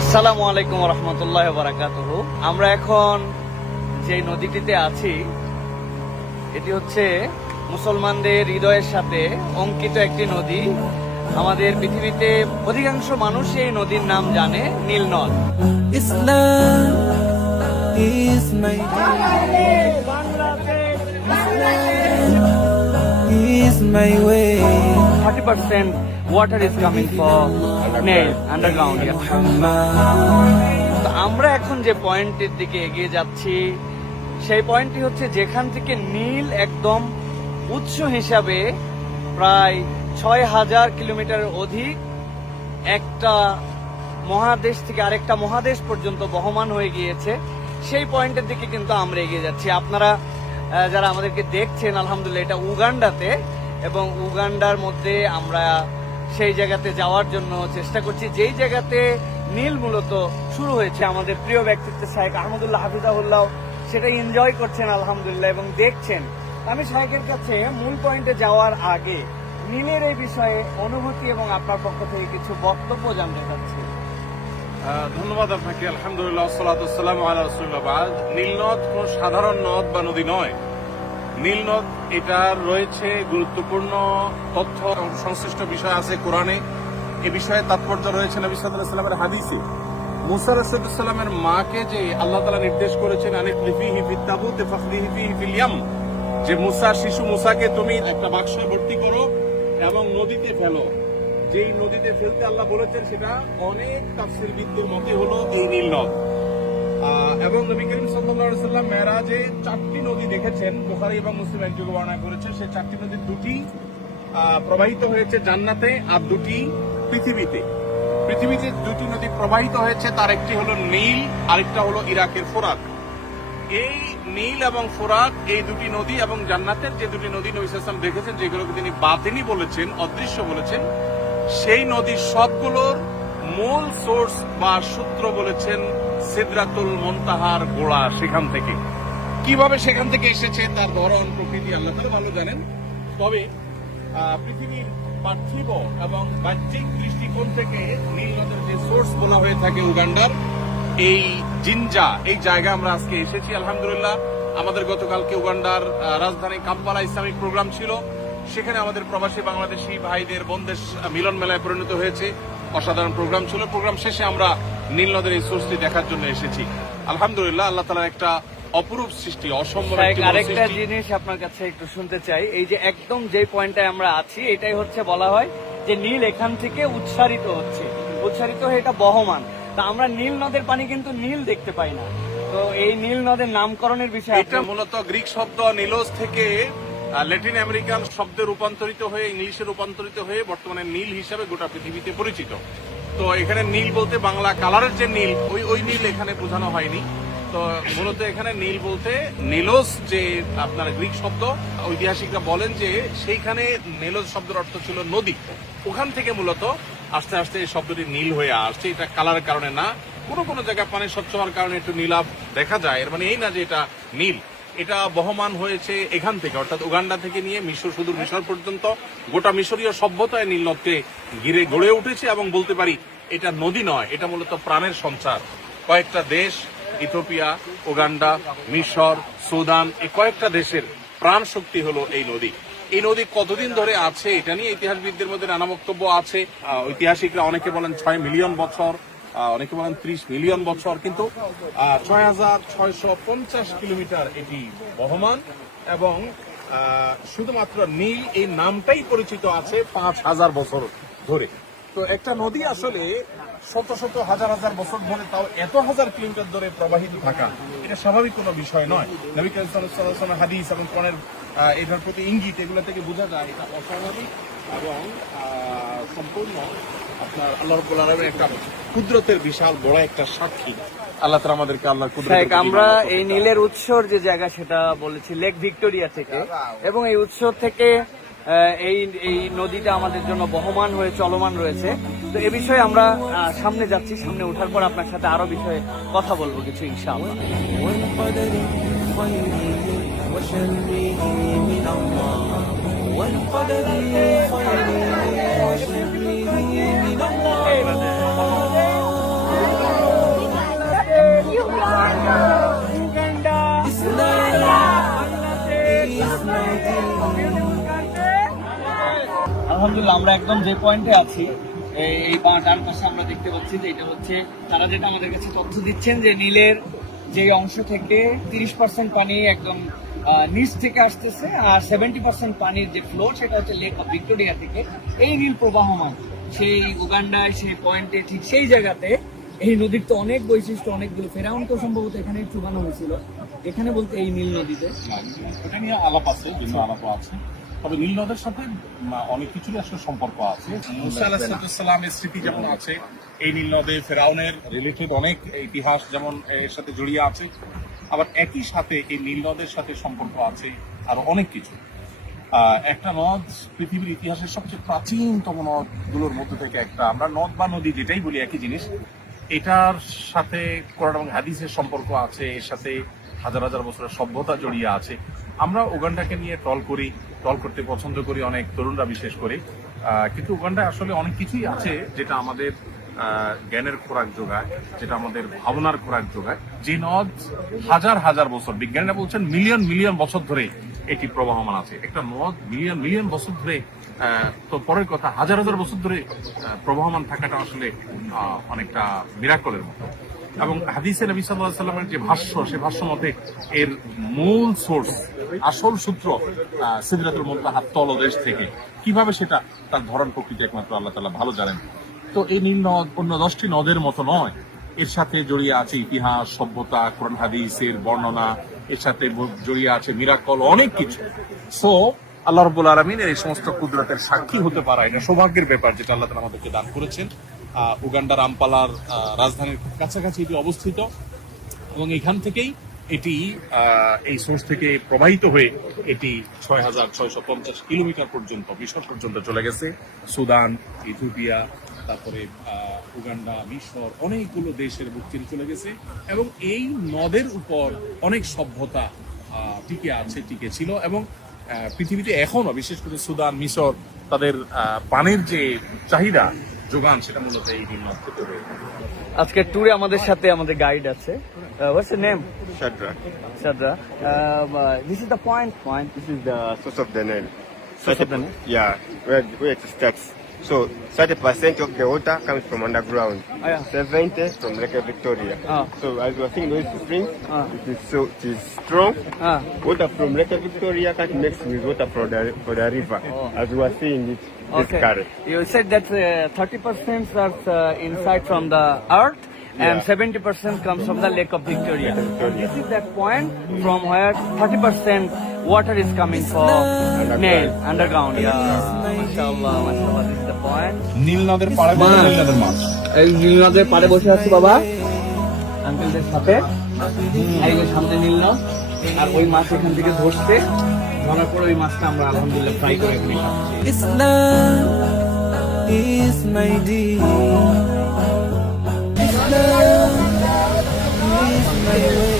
আসসালামু আলাইকুম রহমতুল্লাহ বারাকাত আমরা এখন যে নদীটিতে আছি এটি হচ্ছে মুসলমানদের হৃদয়ের সাথে অঙ্কিত একটি নদী আমাদের পৃথিবীতে অধিকাংশ মানুষ এই নদীর নাম জানে নীল নদ ইসলাম thirty percent water is coming for নেই আন্ডারগ্রাউন্ড তো আমরা এখন যে পয়েন্টের দিকে এগিয়ে যাচ্ছি সেই পয়েন্টটি হচ্ছে যেখান থেকে নীল একদম উৎস হিসাবে প্রায় ছয় হাজার কিলোমিটারের অধিক একটা মহাদেশ থেকে আরেকটা মহাদেশ পর্যন্ত বহমান হয়ে গিয়েছে সেই পয়েন্টের দিকে কিন্তু আমরা এগিয়ে যাচ্ছি আপনারা যারা আমাদেরকে দেখছেন আলহামদুলিল্লাহ এটা উগান্ডাতে এবং উগান্ডার মধ্যে আমরা সেই জায়গাতে যাওয়ার জন্য চেষ্টা করছি যেই জায়গাতে নীল মূলত শুরু হয়েছে আমাদের প্রিয় ব্যক্তিত্ব শাহেক আহমদুল্লাহ হাফিজাহুল্লাহ সেটা এনজয় করছেন আলহামদুলিল্লাহ এবং দেখছেন আমি শাহেকের কাছে মূল পয়েন্টে যাওয়ার আগে নীলের এই বিষয়ে অনুভূতি এবং আপনার পক্ষ থেকে কিছু বক্তব্য জানতে চাচ্ছি ধন্যবাদ আপনাকে আলহামদুলিল্লাহ সালাম আল্লাহ নীল নদ কোন সাধারণ নদ বা নদী নয় নীলনদ এটা রয়েছে গুরুত্বপূর্ণ তথ্য সংশ্লিষ্ট বিষয় আছে কোরআনে এ বিষয়ে তাৎপর্য রয়েছে নবী সাদামের হাদিসে মুসা রসদামের মাকে যে আল্লাহ তালা নির্দেশ করেছেন অনেক লিপি হিফি তাবুতে ফখরি হিফি হিফিলিয়াম যে মুসা শিশু মুসাকে তুমি একটা বাক্স ভর্তি করো এবং নদীতে ফেলো যেই নদীতে ফেলতে আল্লাহ বলেছেন সেটা অনেক তাফসির বিদ্যুর মতে হলো এই নীলনদ এবং নবী করিম সাল্লাম মেয়েরাজে চারটি নদী দেখেছেন বোখারি এবং মুসলিম একযোগে বর্ণনা করেছে সেই চারটি নদীর দুটি প্রবাহিত হয়েছে জান্নাতে আর দুটি পৃথিবীতে পৃথিবীতে দুটি নদী প্রবাহিত হয়েছে তার একটি হলো নীল আরেকটা হলো ইরাকের ফোরাত এই নীল এবং ফোরাত এই দুটি নদী এবং জান্নাতের যে দুটি নদী নবিসাম দেখেছেন যেগুলোকে তিনি বাতিনি বলেছেন অদৃশ্য বলেছেন সেই নদীর সবগুলোর মূল সোর্স বা সূত্র বলেছেন সিদ্রাতুল মন্তাহার গোড়া সেখান থেকে কিভাবে সেখান থেকে এসেছে তার ধরন প্রকৃতি আল্লাহ তালা ভালো জানেন তবে পৃথিবীর পার্থিব এবং বাহ্যিক দৃষ্টিকোণ থেকে নীলনদের যে সোর্স বলা হয়ে থাকে উগান্ডার এই জিঞ্জা এই জায়গা আমরা আজকে এসেছি আলহামদুলিল্লাহ আমাদের গতকালকে উগান্ডার রাজধানী কাম্পালা ইসলামিক প্রোগ্রাম ছিল সেখানে আমাদের প্রবাসী বাংলাদেশি ভাইদের বন্দেশ মিলন মেলায় পরিণত হয়েছে অসাধারণ প্রোগ্রাম ছিল প্রোগ্রাম শেষে আমরা নীল নদের এই সোর্সটি দেখার জন্য এসেছি আলহামদুলিল্লাহ আল্লাহ তালার একটা অপরূপ সৃষ্টি অসম্ভব আরেকটা জিনিস আপনার কাছে একটু শুনতে চাই এই যে একদম যে পয়েন্টটায় আমরা আছি এটাই হচ্ছে বলা হয় যে নীল এখান থেকে উচ্ছারিত হচ্ছে উচ্ছারিত হয়ে এটা বহমান তা আমরা নীল নদের পানি কিন্তু নীল দেখতে পাই না তো এই নীল নদের নামকরণের বিষয়ে এটা মূলত গ্রিক শব্দ নীলস থেকে ল্যাটিন আমেরিকান শব্দে রূপান্তরিত হয়ে ইংলিশে রূপান্তরিত হয়ে বর্তমানে নীল হিসাবে গোটা পৃথিবীতে পরিচিত তো এখানে নীল বলতে বাংলা কালারের যে নীল ওই ওই নীল এখানে বোঝানো হয়নি তো মূলত এখানে নীল বলতে নীলস যে আপনার গ্রিক শব্দ ঐতিহাসিকরা বলেন যে সেইখানে নীলস শব্দের অর্থ ছিল নদী ওখান থেকে মূলত আস্তে আস্তে এই শব্দটি নীল হয়ে আসছে এটা কালার কারণে না কোনো কোনো জায়গায় পানি স্বচ্ছ হওয়ার কারণে একটু নীলাভ দেখা যায় এর মানে এই না যে এটা নীল এটা বহমান হয়েছে এখান থেকে অর্থাৎ উগান্ডা থেকে নিয়ে মিশর সুদূর মিশর পর্যন্ত গোটা মিশরীয় সভ্যতায় নীলনদকে ঘিরে গড়ে উঠেছে এবং বলতে পারি এটা নদী নয় এটা মূলত প্রাণের সঞ্চার কয়েকটা দেশ ইথোপিয়া উগান্ডা মিশর সুদান এই কয়েকটা দেশের প্রাণ শক্তি হলো এই নদী এই নদী কতদিন ধরে আছে এটা নিয়ে ইতিহাসবিদদের মধ্যে নানা বক্তব্য আছে ঐতিহাসিকরা অনেকে বলেন ছয় মিলিয়ন বছর অনেকে বলেন ত্রিশ মিলিয়ন বছর কিন্তু ছয় হাজার ছয়শো পঞ্চাশ কিলোমিটার এটি বহমান এবং শুধুমাত্র নীল এই নামটাই পরিচিত আছে পাঁচ হাজার বছর ধরে তো একটা নদী আসলে শত শত হাজার হাজার বছর ধরে তাও এত হাজার কিলোমিটার ধরে প্রবাহিত থাকা এটা স্বাভাবিক কোনো বিষয় নয় নবী কালামের হাদিস এবং কনের এটার প্রতি ইঙ্গিত এগুলো থেকে বোঝা যায় এটা অস্বাভাবিক এবং সম্পূর্ণ আপনার আল্লাহ রব্বুল আলমের একটা কুদরতের বিশাল বড় একটা সাক্ষী আল্লাহ তাআলা আমাদেরকে আল্লাহ শাহেক, আমরা এই নীলের উৎসর যে জায়গা সেটা বলেছি লেক ভিক্টোরিয়া থেকে এবং এই উৎস থেকে আহ, এই এই নদীটা আমাদের জন্য বহমান হয়ে চলমান রয়েছে তো এ বিষয়ে আমরা আহ, সামনে যাচ্ছি সামনে ওঠার পর আপনার সাথে আরো বিষয়ে কথা বলবো কিছু ইনশাআল্লাহ والقدر خيره আলহামদুলিল্লাহ আমরা একদম যে পয়েন্টে আছি এই বা ডান পাশে আমরা দেখতে পাচ্ছি যে এটা হচ্ছে তারা যেটা আমাদের কাছে তথ্য দিচ্ছেন যে নীলের যে অংশ থেকে তিরিশ পার্সেন্ট পানি একদম নিচ থেকে আসতেছে আর সেভেন্টি পার্সেন্ট পানির যে ফ্লো সেটা হচ্ছে লেক অফ ভিক্টোরিয়া থেকে এই নীল প্রবাহমান সেই উগান্ডায় সেই পয়েন্টে ঠিক সেই জায়গাতে এই নদীর তো অনেক বৈশিষ্ট্য অনেকগুলো ফেরাউন তো সম্ভবত এখানে চুবানো হয়েছিল এখানে বলতে এই নীল নদীতে এটা নিয়ে আলাপ আছে জন্য আলাপ আছে তবে নীল নদের সাথে অনেক কিছুরই আসলে সম্পর্ক আছে মুসা আলাহিসাল্লামের স্মৃতি যেমন আছে এই নীল নদে ফেরাউনের রিলেটেড অনেক ইতিহাস যেমন এর সাথে জড়িয়ে আছে আবার একই সাথে এই নীল নদের সাথে সম্পর্ক আছে আরো অনেক কিছু একটা নদ পৃথিবীর ইতিহাসের সবচেয়ে প্রাচীনতম নদগুলোর মধ্যে থেকে একটা আমরা নদ বা নদী যেটাই বলি একই জিনিস এটার সাথে কোরআন এবং হাদিসের সম্পর্ক আছে এর সাথে হাজার হাজার বছরের সভ্যতা জড়িয়ে আছে আমরা উগান্ডাকে নিয়ে টল করি টল করতে পছন্দ করি অনেক তরুণরা বিশেষ করে কিন্তু উগান্ডা আসলে অনেক কিছুই আছে যেটা আমাদের জ্ঞানের খোরাক যোগায় যেটা আমাদের ভাবনার খোরাক যোগায় যে নদ হাজার হাজার বছর বিজ্ঞানীরা বলছেন মিলিয়ন মিলিয়ন বছর ধরে এটি প্রবাহমান আছে একটা নদ মিলিয়ন মিলিয়ন বছর ধরে তো পরের কথা হাজার হাজার বছর ধরে প্রবাহমান থাকাটা আসলে অনেকটা মিরাকলের মতো এবং হাদিসের নবী সাল্লাহ সাল্লামের যে ভাষ্য সে ভাষ্য মতে এর মূল সোর্স আসল সূত্র সিদ্ধাতুল হাত তলদেশ থেকে কিভাবে সেটা তার ধরন প্রকৃতি একমাত্র আল্লাহ তালা ভালো জানেন তো এই নিম্ন অন্য দশটি নদের মতো নয় এর সাথে জড়িয়ে আছে ইতিহাস সভ্যতা কোরআন হাদিসের বর্ণনা এর সাথে জড়িয়ে আছে মিরাকল অনেক কিছু সো আল্লাহ রবুল আলমিনের এই সমস্ত কুদরতের সাক্ষী হতে পারা এটা সৌভাগ্যের ব্যাপার যেটা আল্লাহ তালা আমাদেরকে দান করেছেন উগান্ডার আমপালার রাজধানীর কাছাকাছি এটি অবস্থিত এবং এখান থেকেই এটি এই সোর্স থেকে প্রবাহিত হয়ে এটি ছয় হাজার ছয়শো পঞ্চাশ কিলোমিটার পর্যন্ত বিশ্ব পর্যন্ত চলে গেছে সুদান ইথিওপিয়া তারপরে উগান্ডা মিশর অনেকগুলো দেশের বুক্তির চলে গেছে এবং এই নদের উপর অনেক সভ্যতা টিকে আছে টিকে ছিল এবং পৃথিবীতে এখনও বিশেষ করে সুদান মিশর তাদের পানির যে চাহিদা যোগান সেটা মূলত এই দিন নদ থেকে আজকে ট্যুরে আমাদের সাথে আমাদের গাইড আছে uh, what's the name? Shadra. Shadra. Um, uh, this is the point. Point. This is the source of the Nile. Source of the Nile. Yeah, where where it starts. So 30% of the water comes from underground. Oh, yeah. 70 from Lake Victoria. Oh. So as we are seeing those springs, oh. Ah. it is so it is strong. Oh. Water from Lake Victoria can mix with water from the, for the river. Oh. As we are seeing it, okay. current. You said that 30% uh, are uh, inside from the earth and 70% comes from the Lake of Victoria. And this is that point from where 30% water is coming for male underground. Yeah, mashallah, mashallah, this is the point. নীল নদের পাড়ে বসে নীল নদের মাছ এই নীল নদের পাড়ে বসে আছি বাবা আঙ্কেলদের সাথে আর এই সামনে নীল নদ আর ওই মাছ এখান থেকে ধরছে ধরার পরে ওই ইসলাম is my dear love is my way.